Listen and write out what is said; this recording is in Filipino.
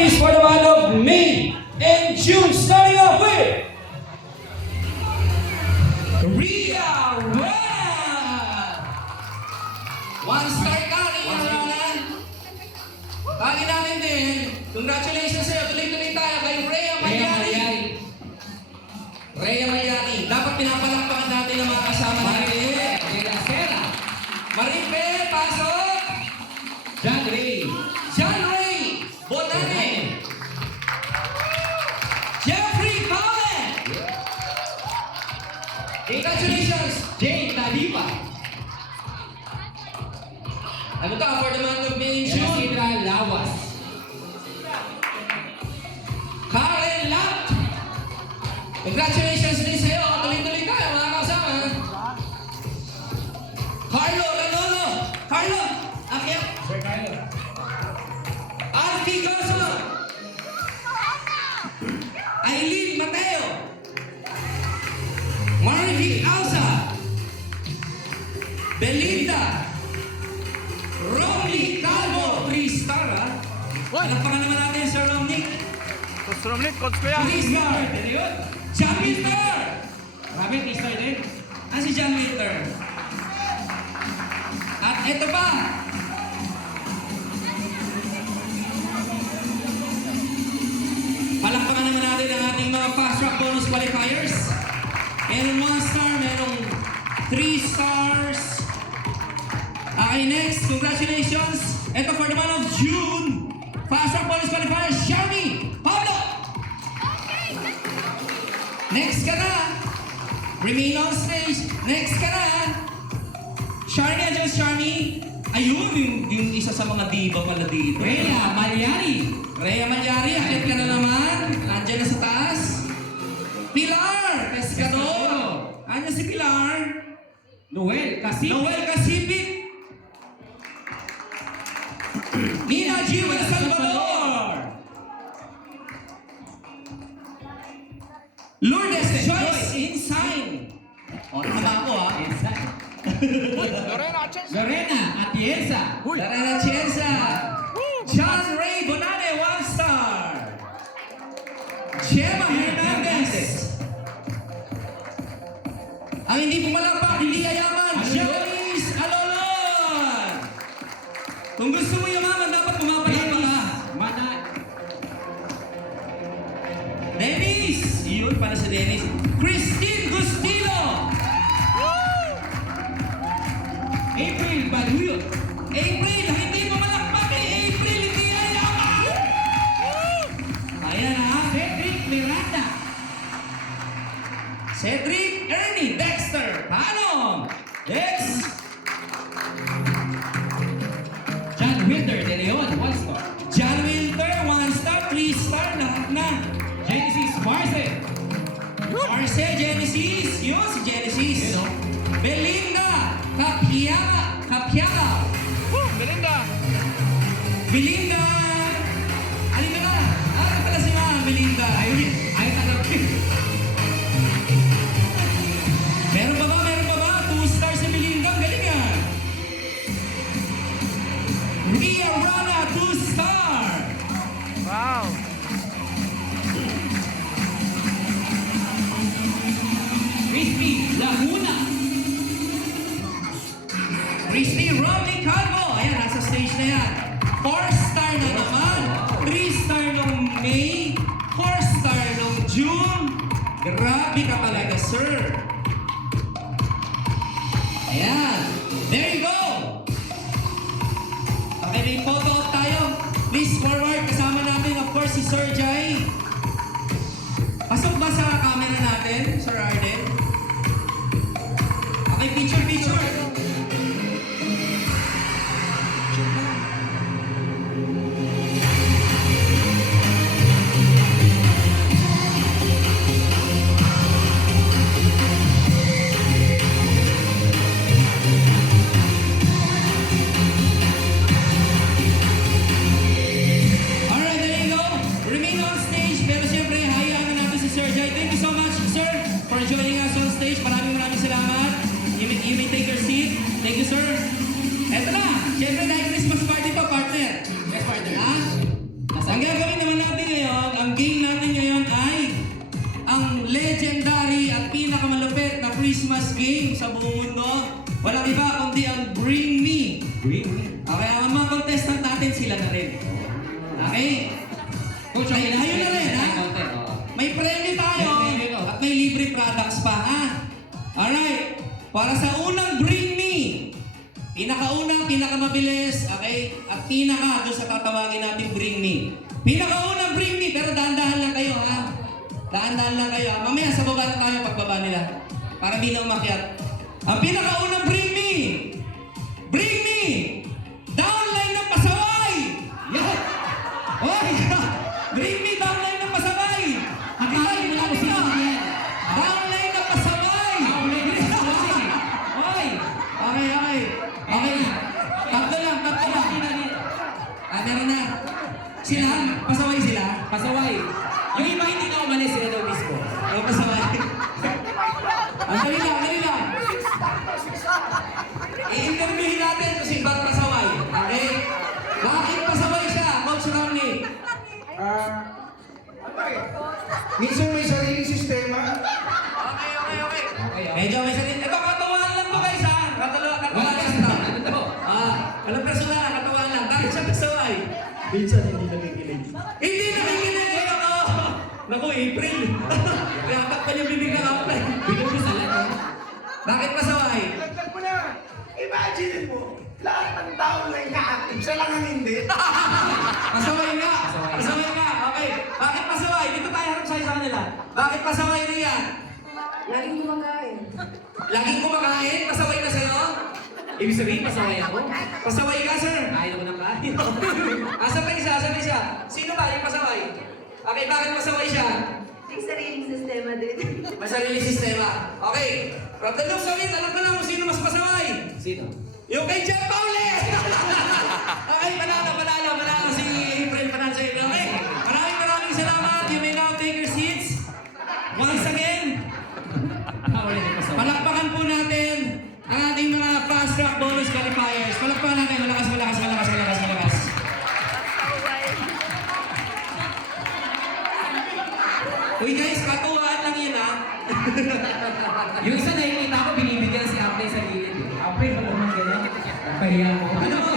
ladies for the month of May and June, starting off with Rhea Wan! One star ka, Rhea Wan! Tagi namin din, congratulations sa'yo, tuloy-tuloy tayo kay Rhea Mayani. Rhea Mayani, dapat pinapalakpakan natin ang mga kasama natin. Maripe, pasok! John Ray Bonane, Jeffrey Cullen, congratulations, Jane Taliba. Ano ka for the month of May and June? Sandra Lawas, Karen Lat. Congratulations din sa'yo. Tuloy-tuloy tayo mga kasama. Carlo Ranolo. Carlo, akyat. Sir Carlo. Alfie Garza. Aileen Mateo. Marvin Alza. Belinda. Romney Calvo. 3-star ha. Palakpakan naman natin Sir Romney. Coach Romney, coach ko yan. 3-star. John Winter. Marami, 3-star din. Si John Winter. At ito pa. Palakpakan naman natin ang ating mga fast track bonus qualifiers. Merong 1 star, merong 3 stars. Okay, next. Congratulations. Ito for the month of June. Fast track bonus qualifiers. Xiaomi Pablo. Next ka na. Remain on stage. Next ka na. Sharni, andyan Sharni. Ayun, yung isa sa mga diva pala dito. Rhea Malyari. Rhea Malyari, akit ka na naman. Andyan na sa taas. Pilar Pescador. Andyan si Pilar. Noel Casip. Noel Casipit. Nina Jewel Salvador. Lourdes Joyce Insign. O, tama ako ha. Lorena Atienza. Lorena Atienza. John Ray Bonane, 1 star. Gemma Hernandez. Ang hindi pumalakpak, hindi yayaman, Janice Alolon. Kung gusto mo yumaman, dapat pumapalakpak ka. Mana. Dennis. Iyon para si Dennis. Christine Gustilo. April Baluyot. April, hindi mo malakpak eh. April, hindi yayaman. Ayan ha. Cedric Miranda. Cedric Ernie Dexter. Paano? Next. John Winter De Leon, 1 star. John Winter, 1 star, 3 star, lahat na. Genesis Marce. Marce, Genesis. Yun, si Genesis. Belinda Capiaga. Belinda. Belinda. Alin ka na? Ano pala si Mama Belinda? Ay, tanggapin. Meron pa ba? 2 stars si Belinda. Ang galing yan. Rhea Rana, 2 star. Wow. Crispy Laguna. Christy Romney Calvo. Ayan, nasa stage na yan. 4 star na naman. 3 star nung May. 4 star nung June. Grabe ka talaga, sir. Ayan. There you go. Okay, may photo op tayo. Please forward. Kasama natin, of course, si Sir Jai. Pasok ba sa camera natin, Sir Arden? Okay, picture. Okay? Coach, Ay, ayun na rin, ha? Counter, oo. May premyo tayo May premyo to. at may libre products pa, ha? Alright. Para sa unang Bring Me, pinakaunang, pinakamabilis, okay? At pinaka doon sa tatawagin natin Bring Me. Pinakaunang Bring Me, pero dahan-dahan lang kayo, ha? Dahan-dahan lang kayo. Mamaya sa baba na tayo pagbaba nila. Para di na umakyat. Ang pinakaunang Bring Me! Bring Me! Downline ng pasaway! Yan! Oy! Bring Me downline ng pasaway! Akala mo na kung sino yan. Downline ng pasaway! Downline ng pasaway. Oy! Okay, okay. Okay. Tatlo lang. Meron na. Sila? Pasaway sila? Pasaway. Yung iba hindi na umalis sila daw mismo. O, pasaway. Ang dali lang. I-interviewin natin kung si Ba't pasaway. Okay? Bakit pasaway siya, Coach Ronnie? Minsan may sariling sistema. Okay. Okay. Medyo may sarili. Ito, katuwaan lang to guys ha. Katuwaan lang ito. Walang personal, katuwaan lang. Bakit siya pasaway? Minsan hindi nakikinig. Hindi nakikinig ako! Naku, April. Dapat pa niya bibig ng apply. Bigyan mo sa lahat. Bakit pasaway? Lagdag mo na. Imagine mo, lahat ng tao na ina-active, siya lang ang hindi. Pasaway nga. Okay. Bakit pasaway? Dito tayo harap sa kanila. Bakit pasaway Rian? Laging kumakain. Laging kumakain? Pasaway ka sa'yo? Ibig sabihin, pasaway ako. Pasaway ka, sir. Ayaw ko ng kain. Asan pa isa? Sino ba yung pasaway? Okay, bakit pasaway siya? May sariling sistema din. May sarili sistema. Okay. From the looks of it, alam ko na kung sino mas pasaway. Sino? Yung kay Jeff Pauli! Okay, panalo si April Pananche. Okay, maraming salamat. You may now take your seats. Once again, palakpakan po natin ang ating mga fast track bonus qualifiers. Palakpakan natin, malakas. Uy guys, katuwaan lang yun ha. Yung isa nakikita ko, binibigyan si Apre sa gilid. Apre, pag naman gano'n, pahiya ko. Ano mo?